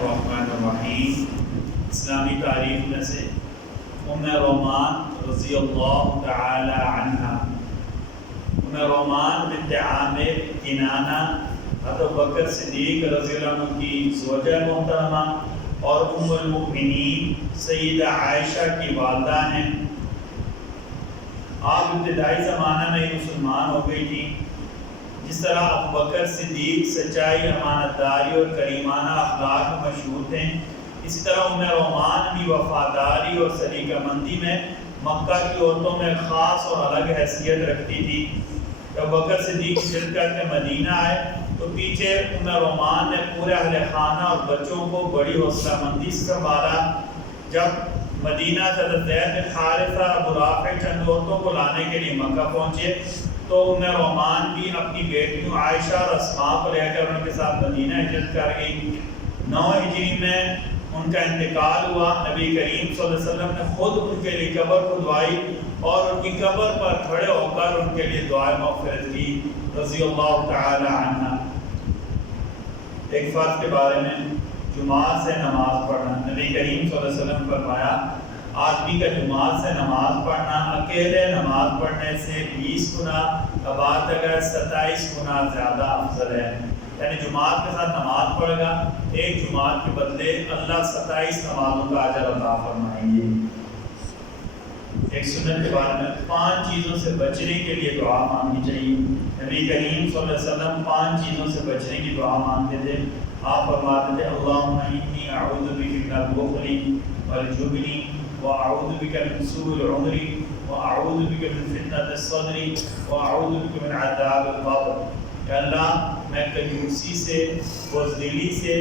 الرحمن الرحیم۔ اسلامی تاریخ میں سے ام رومان رضی اللہ تعالی عنہ، ام رومان بنت عامر کنانہ حضرت بکر صدیق رضی اللہ عنہ کی زوجہ محترمہ اور ام المؤمنین سیدہ عائشہ کی والدہ ہیں۔ آپ ابتدائی زمانہ میں مسلمان ہو گئی تھی۔ جس طرح ابو بکر صدیق سچائی، امانت داری اور کریمانہ اخلاق میں مشہور تھے، اسی طرح ام رومان بھی وفاداری اور سلیقہ مندی میں مکہ کی عورتوں میں خاص اور الگ حیثیت رکھتی تھی۔ جب بکر صدیق ہجرت کر کے مدینہ آئے تو پیچھے ام رومان نے پورے اہل خانہ اور بچوں کو بڑی حوصلہ مندی سے سنبھالا۔ جب مدینہ سے حضرت زید بن حارثہ، ابو رافع چند عورتوں کو لانے کے لیے مکہ پہنچے تو ام رومان بھی اپنی بیٹیوں عائشہ اور اسماء کو لے کر ان کے ساتھ مدینہ ہجرت کر گئی۔ 9 ہجری میں ان کا انتقال ہوا۔ نبی کریم صلی اللہ علیہ وسلم نے خود ان کے لیے قبر کھدوائی اور ان کی قبر پر کھڑے ہو کر ان کے لیے دعائے مغفرت کی رضی اللہ تعالی عنہ۔ ایک فرض کے بارے میں، جماعت سے نماز پڑھنا۔ نبی کریم صلی اللہ علیہ وسلم نے فرمایا آدمی کا جماعت سے نماز پڑھنا اکیلے نماز پڑھنے سے 20 گنا، بعض جگہ 27 گنا زیادہ افضل ہے۔ یعنی جماعت کے ساتھ نماز پڑھے گا، ایک جماعت کے بدلے اللہ 27 نمازوں کا اجر عطا فرمائیں گے۔ ایک سنت کے بارے میں، 5 چیزوں سے بچنے کے لیے دعا مانگنی چاہیے۔ نبی کریم صلی اللہ علیہ وسلم 5 چیزوں سے بچنے کی دعا مانگتے تھے۔ آپ فرماتے تھے اللہم انی اعوذ بک من البخل والجبن وأعوذ بك من سوء العمر وأعوذ بك من فتنة الصدر وأعوذ بك من عذاب القبر۔ کہ اللہ میں کنجوسی سے، بزدلی سے،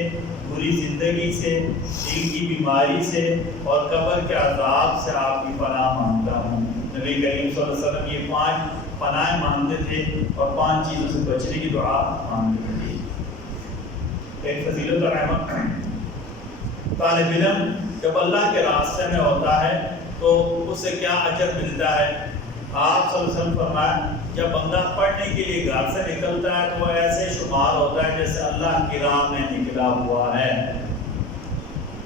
بری زندگی سے، دل کی بیماری سے اور قبر کے عذاب سے آپ کی پناہ مانگتا ہوں۔ نبی کریم صلی اللہ علیہ وسلم یہ 5 پناہیں مانگتے تھے اور 5 چیزوں سے بچنے کی دعا مانگتے تھے۔ ایک فضیلت اور رحمت، طالب علم جب اللہ کے راستے میں ہوتا ہے تو اسے کیا اجر ملتا ہے۔ آپ صلی اللہ علیہ وسلم فرمایا جب بندہ پڑھنے کے لیے گھر سے نکلتا ہے تو وہ ایسے شمار ہوتا ہے جیسے اللہ کی راہ میں نکلا ہوا ہے،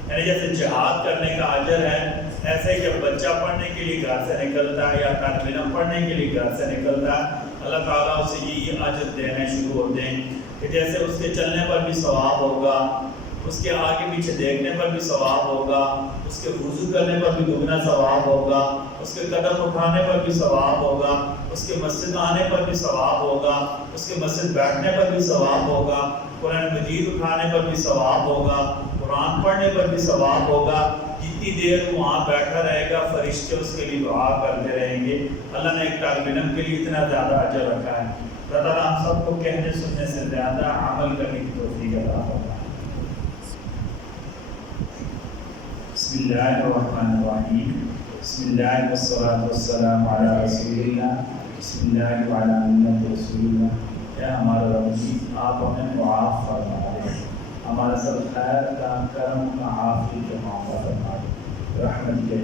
یعنی جیسے جہاد کرنے کا اجر ہے، ایسے جب بچہ پڑھنے کے لیے گھر سے نکلتا ہے یا طالب علم پڑھنے کے لیے گھر سے نکلتا ہے، اللہ تعالیٰ اسے یہ اجر دینے شروع ہوتے ہیں کہ جیسے اس کے چلنے پر بھی ثواب ہوگا، اس کے آگے پیچھے دیکھنے پر بھی ثواب ہوگا، اس کے وضو کرنے پر بھی دگنا ثواب ہوگا، اس کے قدم اٹھانے پر بھی ثواب ہوگا، اس کے مسجد آنے پر بھی ثواب ہوگا، اس کے مسجد بیٹھنے پر بھی ثواب ہوگا، قرآن مجید اٹھانے پر بھی ثواب ہوگا، قرآن پڑھنے پر بھی ثواب ہوگا۔ جتنی دیر وہ وہاں بیٹھا رہے گا فرشتے اس کے لیے دعا کرتے رہیں گے۔ اللہ نے ایک طالب علم کے لیے اتنا زیادہ اجر رکھا ہے۔ اللہ تعالیٰ ہم سب کو کہنے سننے سے زیادہ عمل کرنے کی توفیق عطا فرمائے۔ بسم اللہ الرحمن الرحیم، بسم اللہ والصلاة والسلام علی رسول اللہ، بسم اللہ وعلی ملت رسول اللہ۔ اے ہمارے رب جی، آپ ہمیں معاف فرما دیں، ہمارا سب خیر کا کرم کا عافیت کا موقع فرما دیں، رحمت کے